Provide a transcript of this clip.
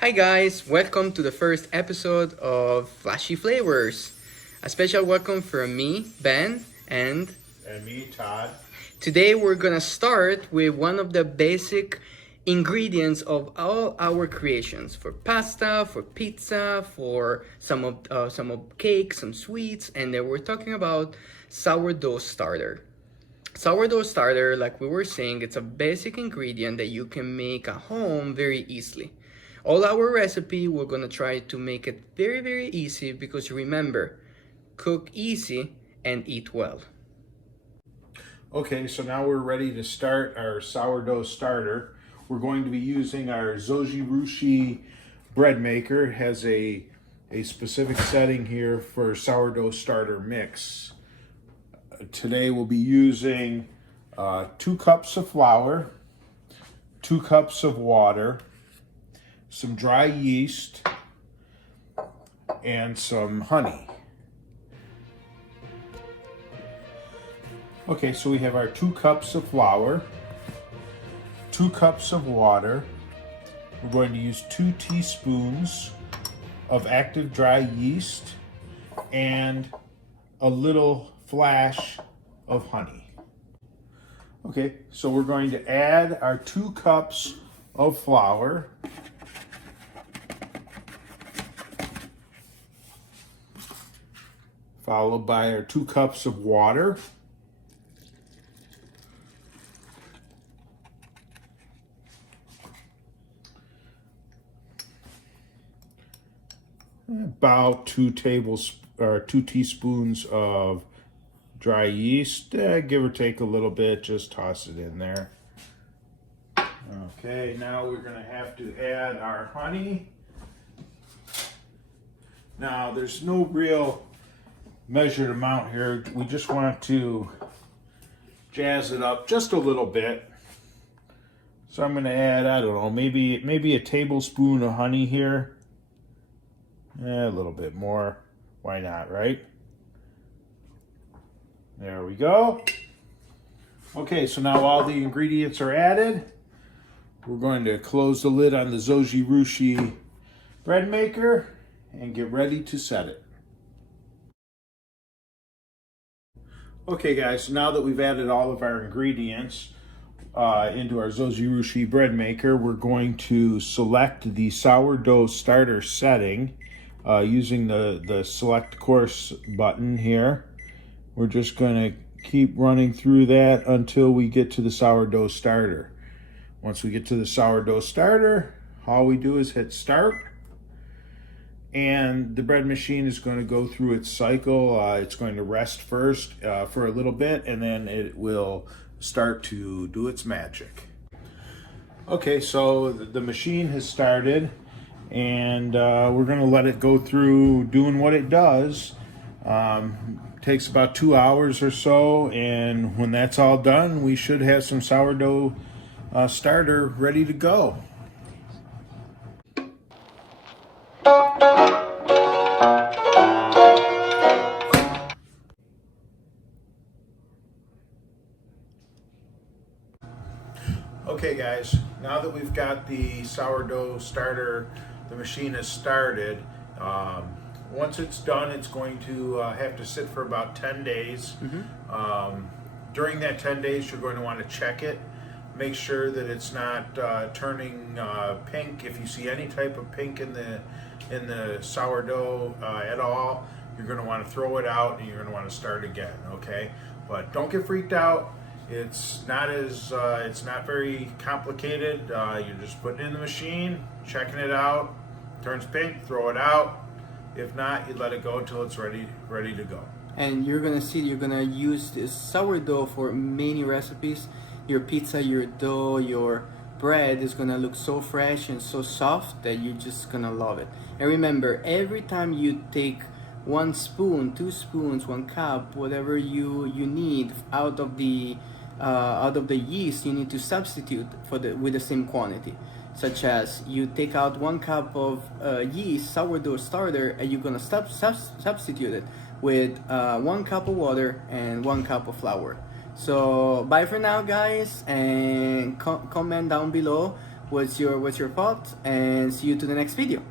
Hi guys, welcome to the first episode of Flashy Flavors. A special welcome from me, Ben, and Me, Todd. today we're gonna start with one of the basic ingredients of all our creations for pasta, for pizza, for some of cake, some sweets, and then we're talking about sourdough starter. Sourdough starter, like we were saying, it's a basic ingredient that you can make at home very easily. All our recipe, we're gonna try to make it very, very easy because remember, cook easy and eat well. Okay, so now we're ready to start our sourdough starter. We're going to be using our Zojirushi bread maker. It has a specific setting here for sourdough starter mix. Today we'll be using 2 cups of flour, 2 cups of water, some dry yeast, and some honey. Okay, so we have our 2 cups of flour, 2 cups of water. We're going to use 2 teaspoons of active dry yeast and a little flash of honey. Okay, so we're going to add our 2 cups of flour, followed by our 2 cups of water, about 2 teaspoons of dry yeast, give or take a little bit, just toss it in there. Okay, now we're going to have to add our honey. Now there's no real measured amount here. We just want to jazz it up just a little bit. So I'm going to add, I don't know, maybe a tablespoon of honey here. A little bit more. Why not, right? There we go. Okay, so now all the ingredients are added. We're going to close the lid on the Zojirushi bread maker and get ready to set it. Okay guys, so now that we've added all of our ingredients into our Zojirushi bread maker, we're going to select the sourdough starter setting using the select course button here. We're just going to keep running through that until we get to the sourdough starter. Once we get to the sourdough starter, all we do is hit start, and the bread machine is going to go through its cycle. It's going to rest first for a little bit, and then it will start to do its magic. Okay, so the machine has started, and we're going to let it go through doing what it does. Takes about 2 hours or so, and when that's all done, we should have some sourdough starter ready to go. Okay guys, now that we've got the sourdough starter, the machine has started. Once it's done, it's going to have to sit for about 10 days. During that 10 days, you're going to want to check it. Make sure that it's not turning pink. If you see any type of pink in the sourdough at all, you're going to want to throw it out and you're going to want to start again. Okay, but don't get freaked out. It's not very complicated. You're just putting it in the machine, checking it out. Turns pink, throw it out. If not, you let it go until it's ready to go. And you're gonna use this sourdough for many recipes. Your pizza, your dough, your bread is gonna look so fresh and so soft that you're just gonna love it. And remember, every time you take 1 spoon, 2 spoons, 1 cup, whatever you need out of the yeast, you need to substitute with the same quantity. Such as you take out 1 cup of yeast, sourdough starter, and you're gonna substitute it with 1 cup of water and 1 cup of flour. So bye for now, guys, and comment down below what's your thoughts, and see you to the next video.